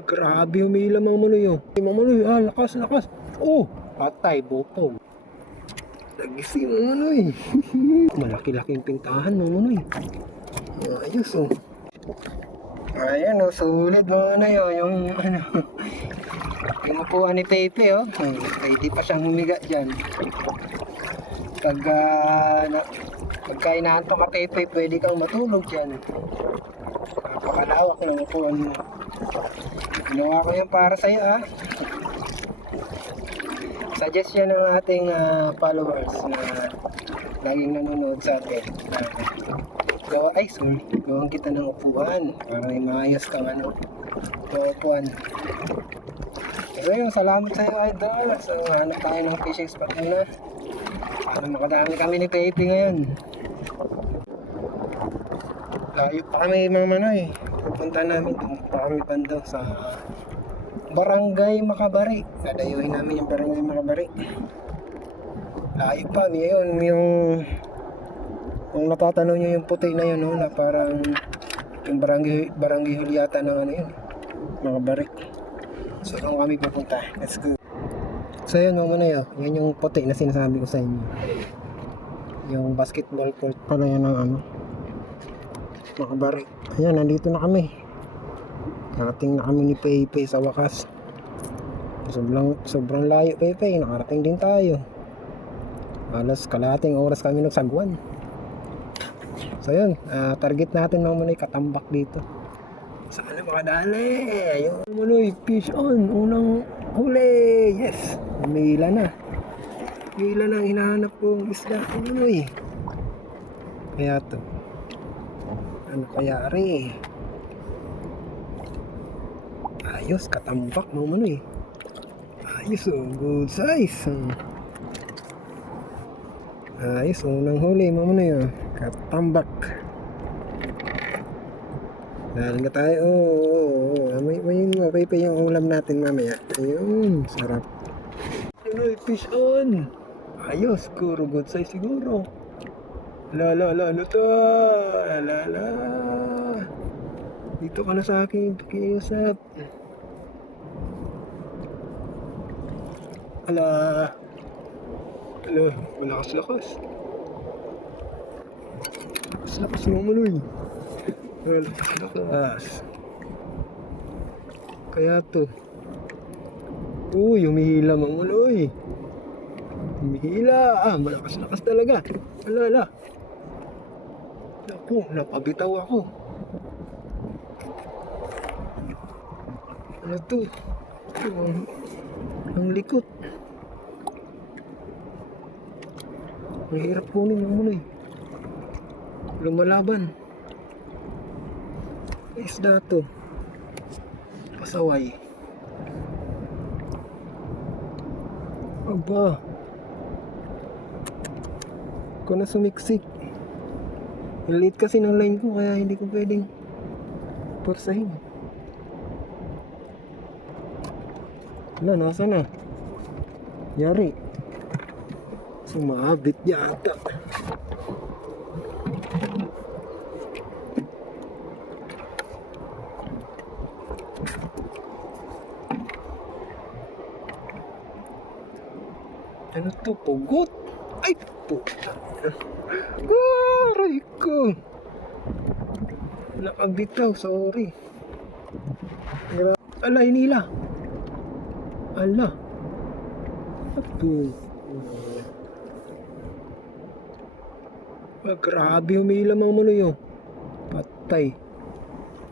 Grabe humila mga manoy oh. Mga manoy, lakas, lakas. Oh, patay, botong. Nagising mga manoy. Malaki-laking pintahan mga manoy. Ayos oh. Ayan oh, sulit mga manoy oh. Yung ano, yung upuan ni Pepe oh. Pwede pa siyang humiga dyan. Pagka inaantok ka Pepe, pwede kang matulog dyan. Napakalawak ng upuan mo. Ginawa ko yan para sa'yo ha. Suggest yan ng ating followers na laging nanonood sa atin. Gawang kita ng upuan para may maayos kang upuan. So yun, salamat sa'yo idol. So hanap tayo ng fishing spot muna. Para makadami kami ni Pepe ngayon. Layo pa kami mga manoy. Pupunta namin doon pa kami banda sa Barangay Macabari. Dadayuhin namin yung Barangay Macabari. Layo pa ngayon yung kung natatanaw nyo yung puti na yun no, na parang yung barangay Juliata ng ano yun Macabari. So doon kami pupunta. Let's go. So yun mga manoy, yan yung puti na sinasabi ko sa inyo. Yung basketball court pala yan ng Macabari. Ayan, nandito na kami. Nakating na kami ni Pepe sa wakas. Sobrang layo Pepe, nakarating din tayo. Halos kalahating oras kami nagsagwan. So yun, target natin mga manoy, katambak dito. Sana makadali. Ayun manoy, fish on. Unang huli. Yes, umila na. Umila na ang hinahanap kong isla manoy. Kaya to, ano kaya rin? Ayos, katambak mga manoy. Ayos oh, good size. Ayos, unang huli mga manoy oh. Katambak. Dahil nga tayo, may Pepe yung ulam natin mamaya. Ayun, sarap. Manoy, fish on. Ayos, siguro good size siguro. Ano to? Dito ka na sa akin, pakiusap. Malakas. Lakas mo manoy. Lakas. Kaya to. Uy, humihila mga manoy. Humihila. Malakas talaga. Naku, napabitaw ako. Ano to? Ang likot. Ang hirap kunin ng manoy. Lumalaban. Isda to. Pasaway. Aba. Ko na sumiksik. Late kasi ng line ko kaya hindi ko pwedeng porsahin. Wala, nasa na? Yari. Sumabit yata. Ano to? Pugot? Ay! Puta! Aray ko! Nakabitaw, sorry. Ala, hinila. Ala. Ito. Grabe humila mga manoy oh. Patay.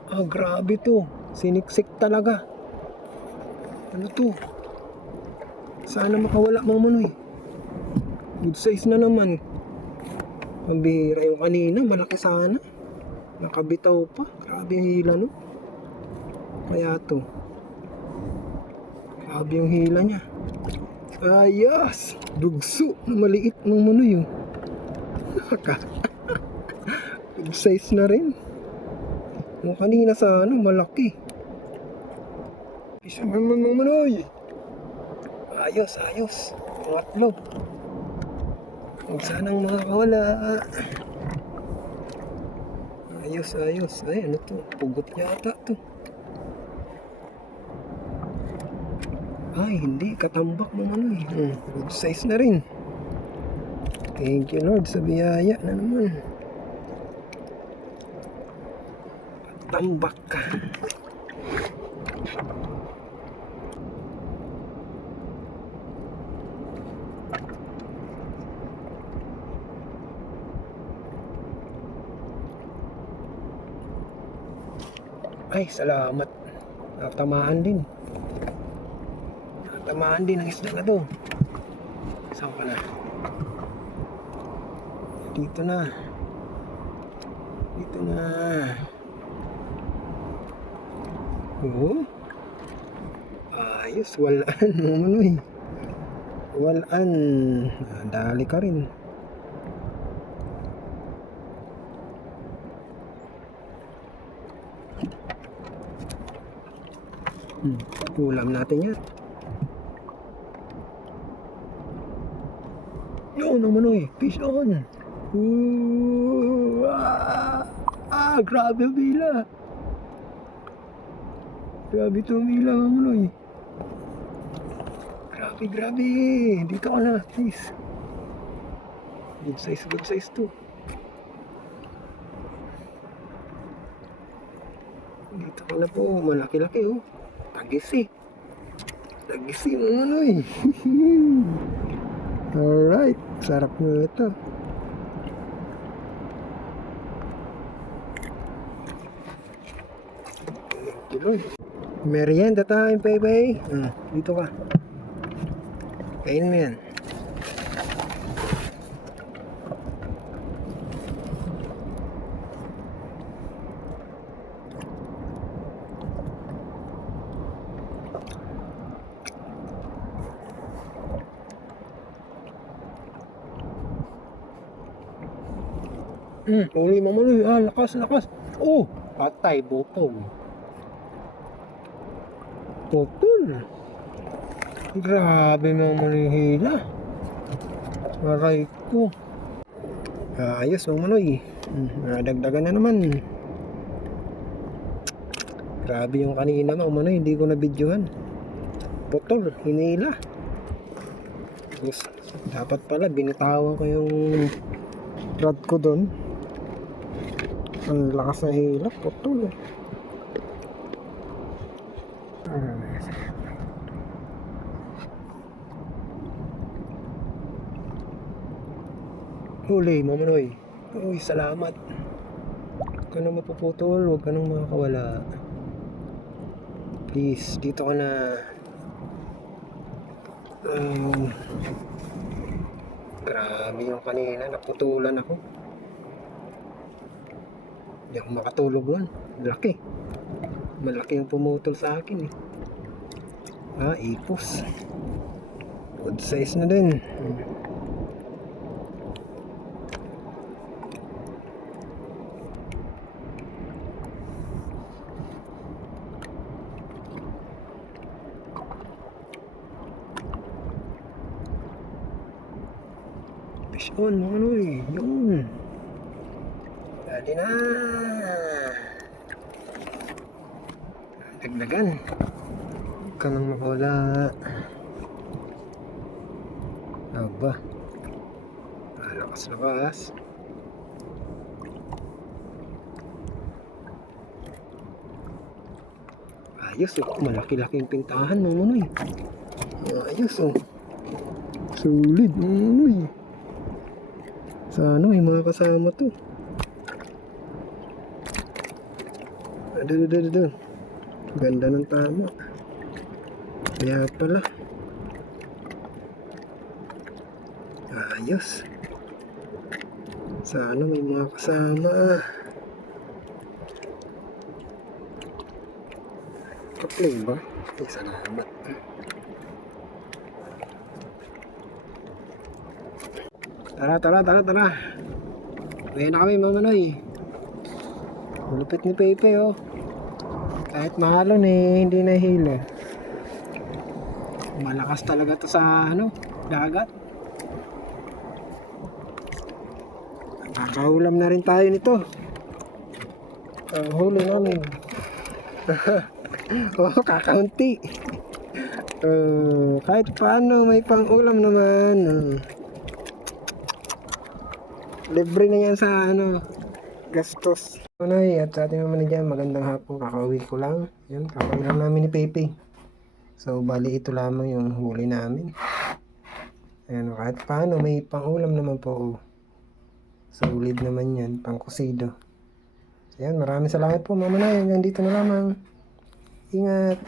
Grabe to. Siniksik talaga. Ano to? Sana makawala mga manoy. Good size na naman. Mabihira yung kanina, malaki sana. Nakabitaw pa. Grabe yung hila no. Kaya to. Grabe yung hila niya. Ayos! Dugso na maliit ng manoy oh. Good size na rin. Yung kanina sana malaki. Isa naman mga manoy. Ayos. Pangatlo. Huwag sanang makakawala. Ayos. Ay, ano to? Pugot yata to. Ay, hindi. Katambak mo manoy. Good size na rin. Thank you Lord sa biyaya na naman. Katambak ka. Ay, salamat. Natamaan din. Natamaan din ang isda na to. Saan ka na? Dito na. Dito na. Oo. Ayos, walaan mo manoy. Walaan. Dali ka rin. Ulam natin yan. Yun naman oy, fish on. Grabe ang bila. Grabe itong bila naman oy. Grabe. Dito ka na, please. Good size to. Dito ka na po, malaki-laki oh. Tagisi mo manoy. Alright, sarap na ito. Merienda time, baby. Dito ka. Kainin mo yan. Uli mo manoy. Lakas. Oh, patay, botong. Putol. Grabe mga manihila. Aray ko. Ayos mga manoy. Nadagdagan na naman. Grabe yung kanina mga manoy. Hindi ko na-videohan. Putol. Hinila. Yes. Dapat pala binitawan ko yung rod ko doon. Ang lakas na hilap. Putol. Huli mo manoy. Uy, salamat. Huwag ka nang mapuputol. Huwag ka nang makakawala. Please, dito ka na. Grabe yung kanina. Naputulan ako. Hindi ako makatulog doon. Malaki yung pumutol sa akin eh. Ipos. Good size na din. Fish on mga manoy. Yun. Dali na. Dagdagan. Huwag ka nang makawala. Aba. Lakas. Ayos oh. Malaki-laki yung pintahan mga manoy. Ayos oh. Solid mga manoy. Sana may mga kasama to. Doon. Ganda ng tama. Kaya pala. Ayos. Sana may mga kasama. Kaplay ba? Salamat. Tara. Uwi na kami mga manoy. Malupit ni Pepe oh. Kahit mahalon eh, hindi nahilo. Malakas talaga to sa dagat. Kakahulam na rin tayo nito. Huli namin. Kakaunti. Kahit paano may pang-ulam naman. Libre na yan sa gastos. Manay, at sa ating mga dyan, magandang hapon. Kakauwi ko lang. Yan, kakauwi lang namin ni Pepe. So, bali ito lamang yung huli namin. Ayan, kahit paano may pang-ulam naman po. Solid naman yan, pang-kusido. So, yan, maraming salamat po, Mama Nay. Hanggang dito na lamang. Ingat.